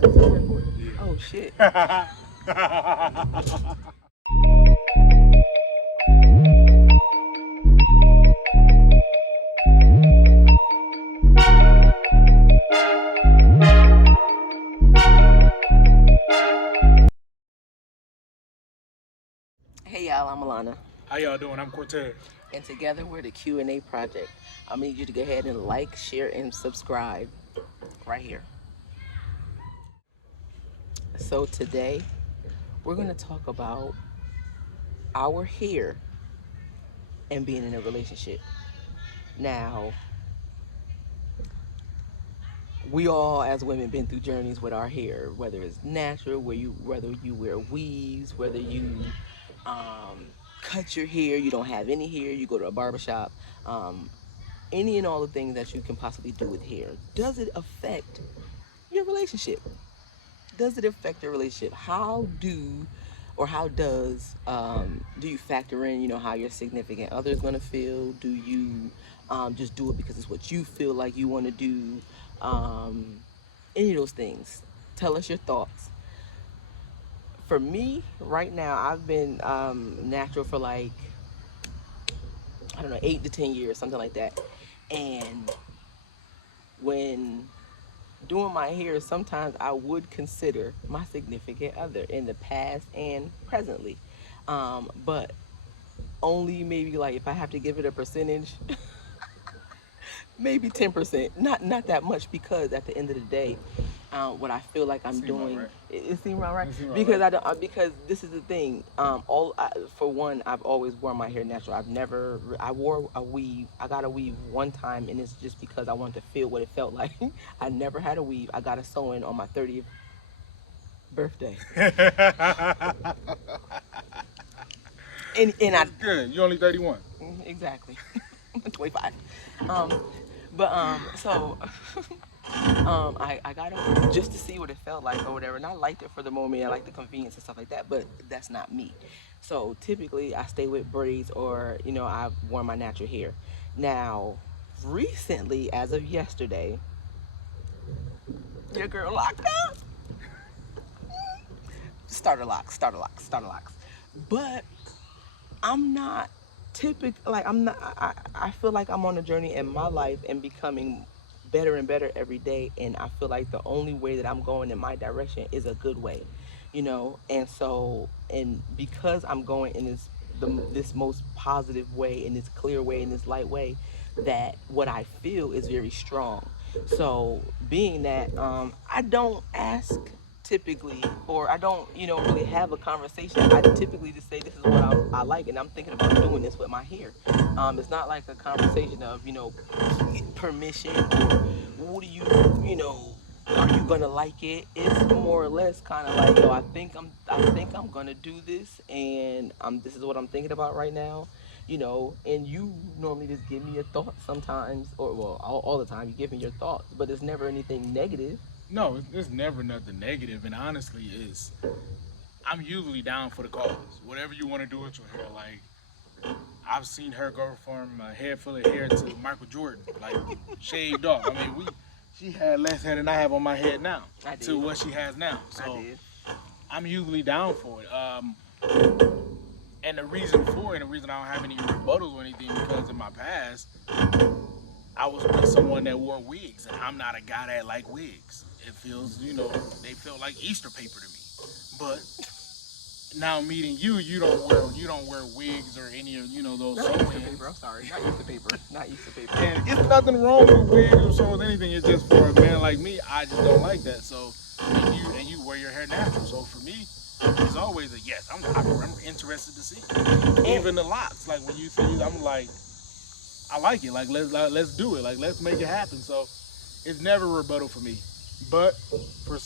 that's on record? Yeah. Oh, shit. Hey, y'all, I'm Alana. How y'all doing? I'm Cortez. And together we're the Q&A Project. I need you to go ahead and like, share, and subscribe right here. So today, we're going to talk about our hair and being in a relationship. Now, we all as women been through journeys with our hair, whether it's natural, whether you wear weaves, whether you cut your hair, you don't have any hair, you go to a barbershop, any and all the things that you can possibly do with hair. Does it affect your relationship? Does it affect your relationship? How does do you factor in, how your significant other is going to feel? Do you just do it because it's what you feel like you want to do? Any of those things. Tell us your thoughts. For me, right now, I've been natural for like, I don't know, 8 to 10 years, something like that. And when doing my hair, sometimes I would consider my significant other in the past and presently. But only maybe like if I have to give it a percentage, maybe 10%. Not that much, because at the end of the day, what I feel like I'm doing, right. it seems about right. It seem about Because right. I don't, because this is the thing. For one, I've always worn my hair natural. I wore a weave. I got a weave one time, and it's just because I wanted to feel what it felt like. I never had a weave. I got a sew-in on my 30th birthday, and I That's good. You only 31. exactly 25. Um, so I got it just to see what it felt like or whatever, and I liked it for the moment. I like the convenience and stuff like that, but that's not me. So typically, I stay with braids, or I've worn my natural hair. Now, recently, as of yesterday, your girl locked up. Starter locks, starter locks, starter locks. But I'm not typical. Like I'm not. I feel like I'm on a journey in my life and becoming better and better every day. And I feel like the only way that I'm going in my direction is a good way, And so, and because I'm going in this most positive way, in this clear way, in this light way, that what I feel is very strong. So, being that I don't ask typically, or I don't, really have a conversation. I typically just say this is what I like, and I'm thinking about doing this with my hair. It's not like a conversation of, permission, or what do are you gonna like it? It's more or less kind of like, yo, I think I'm gonna do this, and this is what I'm thinking about right now. And you normally just give me your thoughts sometimes, or well, all the time you give me your thoughts, but it's never anything negative. No, it's never nothing negative, and honestly, I'm usually down for the cause. Whatever you want to do with your hair, like I've seen her go from a head full of hair to Michael Jordan, like shaved off. I mean, she had less hair than I have on my head now I did. to what she has now. I So did. I'm usually down for it. And the reason for it, and the reason I don't have any rebuttals or anything, because in my past, I was with someone that wore wigs, and I'm not a guy that like wigs. It feels, they feel like Easter paper to me. But now meeting you, you don't wear wigs or any of those Not Easter sew-ins. paper. I'm sorry. Not Easter paper. Not Easter paper. And it's nothing wrong with wigs or sew anything. It's just for a man like me, I just don't like that. So, and you wear your hair natural. So for me, it's always a yes. I'm interested to see. Even the locks, like when you see, I'm like, I like it. Like let's do it. Like let's make it happen. So it's never a rebuttal for me. But from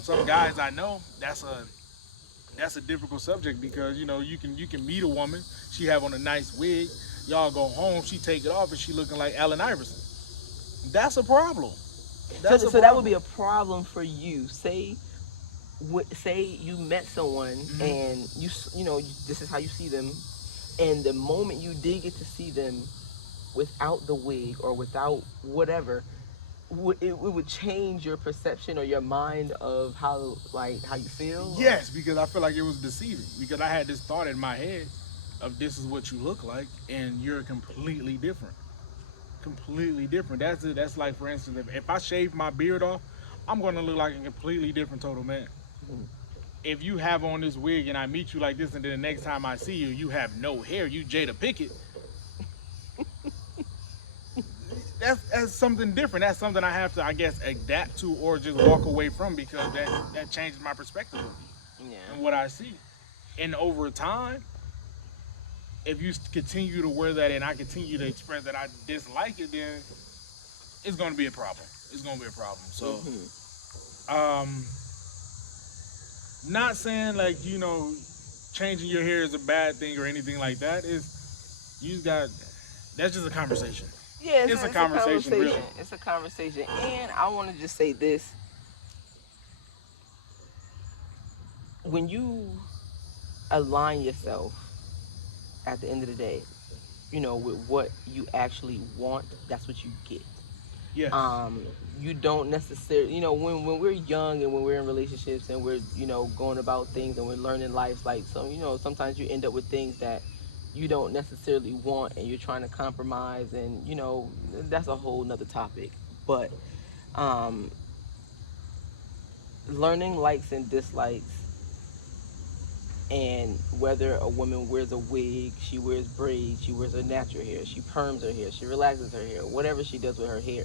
some guys I know, that's a difficult subject, because you can meet a woman, she have on a nice wig, y'all go home, she take it off, and she looking like Allen Iverson. That's a problem. That's a So that would be problem. a problem for you. Say you met someone, Hmm. and this is how you see them, and the moment you did get to see them without the wig or without whatever, it would change your perception or your mind of how you feel. Yes, because I feel like it was deceiving. Because I had this thought in my head of this is what you look like, and you're completely different. Completely different. That's it. That's like, for instance, if I shave my beard off, I'm gonna look like a completely different total man. Mhm. If you have on this wig and I meet you like this, and then the next time I see you, you have no hair, you Jada Pickett. That's something different. That's something I have to, I guess, adapt to or just walk away from because that changes my perspective of you Yeah. and what I see. And over time, if you continue to wear that and I continue to express that I dislike it, then it's going to be a problem. It's going to be a problem. So, Hmm. um, not saying like changing your hair is a bad thing or anything like that. Is you got that's just a conversation. Yeah, It's a it's a conversation, really. conversation. It's a conversation. And I want to just say this: when you align yourself at the end of the day, with what you actually want, that's what you get. Yes, um you don't necessarily, when we're young and when we're in relationships and we're going about things and we're learning life, like, some sometimes you end up with things that you don't necessarily want and you're trying to compromise, and that's a whole nother topic. But um learning likes and dislikes, and whether a woman wears a wig, she wears braids, she wears her natural hair, she perms her hair, she relaxes her hair, whatever she does with her hair,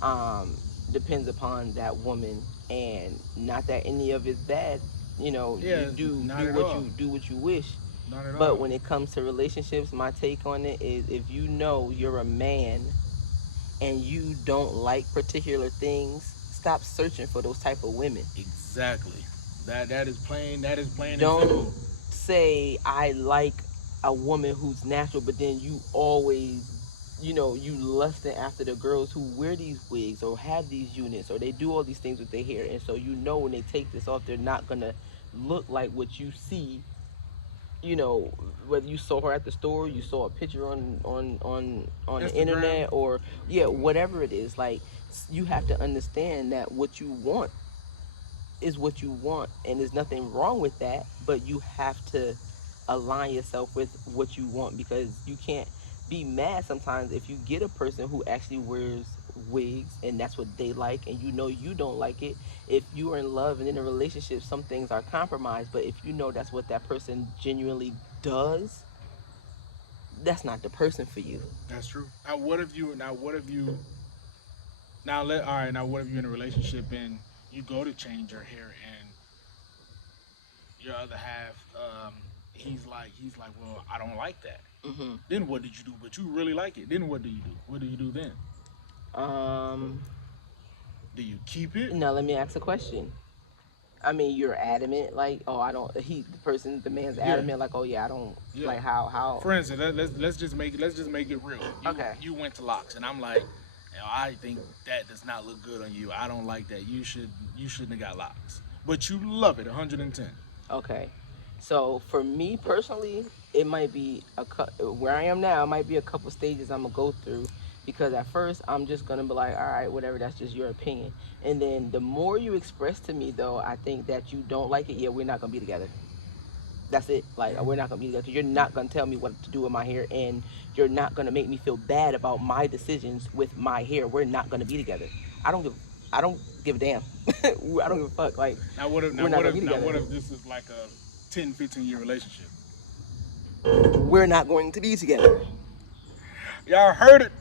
um, depends upon that woman, and not that any of it's bad. You yeah, not do at what all, you wish. not at But all. when it comes to relationships, my take on it is, if you're a man and you don't like particular things, stop searching for those type of women. Exactly. That is plain. That is plain and Don't simple. say I like a woman who's natural, but then you always, you lusting after the girls who wear these wigs or have these units or they do all these things with their hair, and so when they take this off, they're not gonna look like what you see. Whether you saw her at the store, you saw a picture on the Instagram. internet, or yeah, whatever it is, like, you have to understand that what you want is what you want, and there's nothing wrong with that, but you have to align yourself with what you want, because you can't be mad sometimes if you get a person who actually wears wigs and that's what they like, and you don't like it. If you are in love and in a relationship, some things are compromised, but if that's what that person genuinely does, that's not the person for you. That's true. Now what if you? Now what if you? Now let all right. Now what if you're in a relationship and you go to change your hair and your other half, he's like, well, I don't like that. Hmm. Then what did you do? But you really like it. Then what do you do? What do you do then? um Do you keep it? Now let me ask a question. I mean, you're adamant, like, oh, I don't. The man's Yeah, adamant, like, oh yeah, I don't yeah. like how. For instance, let's just make it real. You Okay, you went to locks, and I'm like, I think that does not look good on you. I don't like that. You shouldn't have got locks, but you love it 110. okay. So for me personally, it might be where I am now. It might be a couple stages I'm gonna go through, because at first I'm just gonna be like, all right, whatever. That's just your opinion. And then the more you express to me, though, I think that you don't like it. Yeah, we're not gonna be together. That's it. Like, we're not gonna be together. You're not gonna tell me what to do with my hair, and you're not gonna make me feel bad about my decisions with my hair. We're not gonna be together. I don't give. I don't give a damn. I don't give a fuck. Like, Now what if we're not gonna be now together. what if this is like a 10, 15 year relationship? We're not going to be together. Y'all heard it.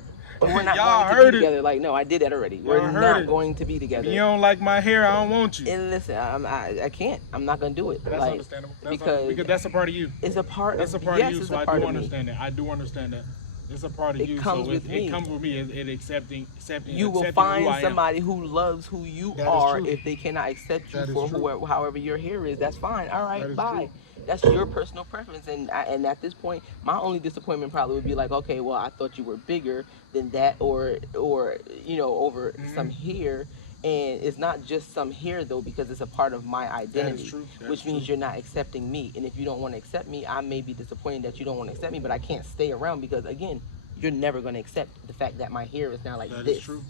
We're not going Y'all to be heard it. together. Like, no, I did that already. We're Y'all heard not it. going to be If you together. don't like my hair, I don't want you. And listen, I can't. I'm not gonna do it. That's Like, understandable. because Because that's a part of you. it's a part That's a of. part Yes, of you. it's So a I part do of me. understand that. I do understand that. It's a part of It you. comes So with it me. comes with me. It accepting You will accepting who find I am. somebody who loves who you That is are. true. If they cannot accept you That is for true. however your hair is, that's fine. All That right, is bye. true. That's your personal preference, and at this point, my only disappointment probably would be like, okay, well, I thought you were bigger than that, or over some Hmm. hair. And it's not just some hair, though, because it's a part of my That is identity, true. That is which true. means you're not accepting me. And if you don't want to accept me, I may be disappointed that you don't want to accept me, but I can't stay around, because again, you're never going to accept the fact that my hair is now like That is this. true.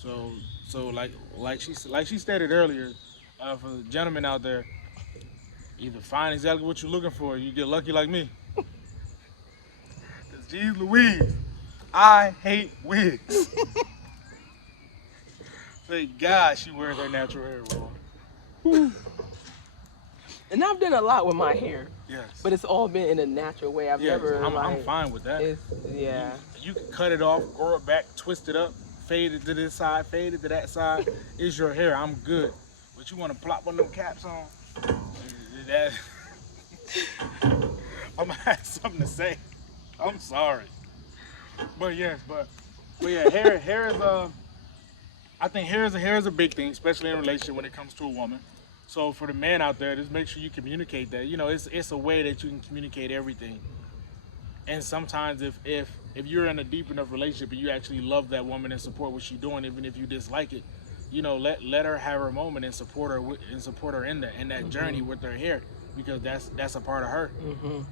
So like she stated earlier, for the gentlemen out there, either find exactly what you're looking for, or you get lucky like me. Cause geez Louise, I hate wigs. Thank God she wears her natural hair, bro. And I've done a lot with my hair, Yes. but it's all been in a natural way. I've Yes, never I'm fine with that. It's, yeah. You can cut it off, grow it back, twist it up, fade it to this side, fade it to that side. It's your hair. I'm good. But you want to plop one of them caps on? That, I'm gonna have something to say. I'm sorry. But yes, but yeah, hair is I think hair is a big thing, especially in a relationship when it comes to a woman. So for the man out there, just make sure you communicate that. You know, it's a way that you can communicate everything. And sometimes if you're in a deep enough relationship and you actually love that woman and support what she's doing, even if you dislike it, you know, let her have her moment and support her in that journey with her hair, because that's a part of her. Mm-hmm.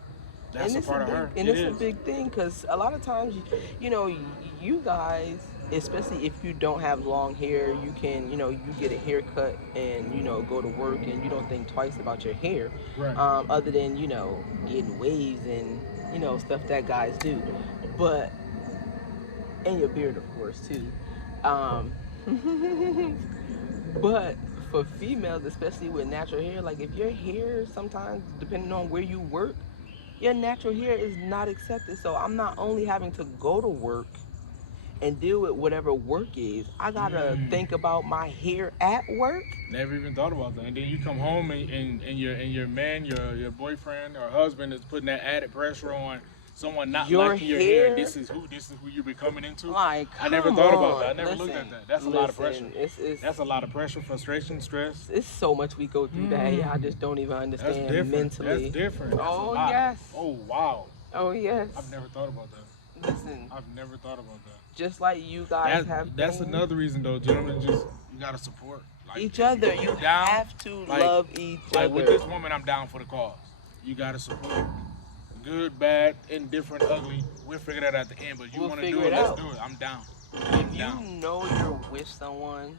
That's a part of her. And it's a big thing, because a lot of times, you know, you guys, especially if you don't have long hair, you can, you know, you get a haircut and, you know, go to work and you don't think twice about your hair. Right. Other than, you know, getting waves and, you know, stuff that guys do. But, and your beard, of course, too. But for females, especially with natural hair, like if your hair sometimes, depending on where you work, your natural hair is not accepted. So I'm not only having to go to work and deal with whatever work is, I gotta think about my hair at work. Never even thought about that. And then you come home and your man, your boyfriend or husband is putting that added pressure on someone not liking your hair. This is who you're becoming into. Like, I never thought about that. I never looked at that. That's a lot of pressure. It's, that's a lot of pressure, frustration, stress. It's so much we go through that y'all just don't even understand. That's different. Mentally. That's different. That's oh a lot. Yes. Oh wow. Oh yes. I've never thought about that. Listen. I've never thought about that. Just like you guys have. That's another reason though, gentlemen. Just you gotta support each other. You have to love each other. Like with this woman, I'm down for the cause. You gotta support. Good, bad, indifferent, ugly. We'll figure that out at the end. But you want to do it, let's do it. I'm down. If you know you're with someone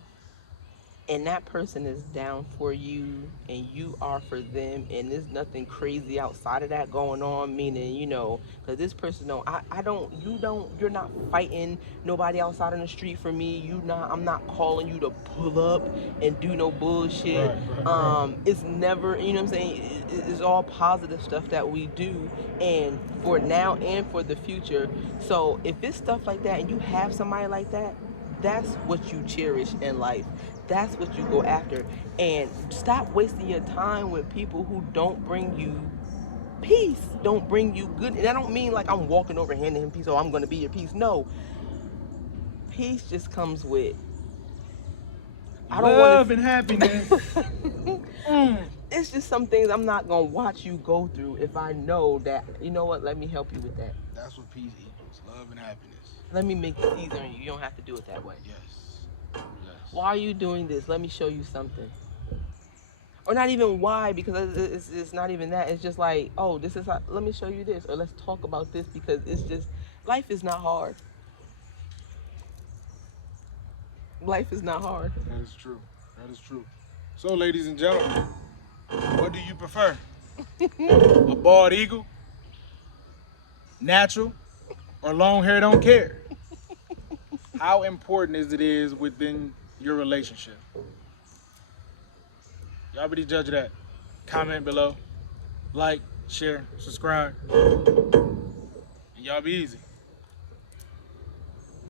and that person is down for you and you are for them, and there's nothing crazy outside of that going on, meaning, you know, because this person you're not fighting nobody outside on the street for me. I'm not calling you to pull up and do no bullshit. Right. It's never, you know what I'm saying, it's all positive stuff that we do, and for now and for the future. So if it's stuff like that and you have somebody like that, that's what you cherish in life. That's what you go after. And stop wasting your time with people who don't bring you peace, don't bring you good. And I don't mean like I'm walking over handing him peace, oh, I'm going to be your peace. No. Peace just comes with love and happiness. It's just some things I'm not going to watch you go through if I know that, you know what, let me help you with that. That's what peace equals, love and happiness. Let me make it easier on you. You don't have to do it that way. Yes. Why are you doing this? Let me show you something. Or not even why, because it's not even that. It's just like, oh, this is how, let me show you this, or let's talk about this, because it's just, life is not hard. Life is not hard. That is true. That is true. So, ladies and gentlemen, what do you prefer? A bald eagle, natural, or long hair don't care? How important is within your relationship? Y'all be the judge of that. Comment below, like, share, subscribe, and y'all be easy.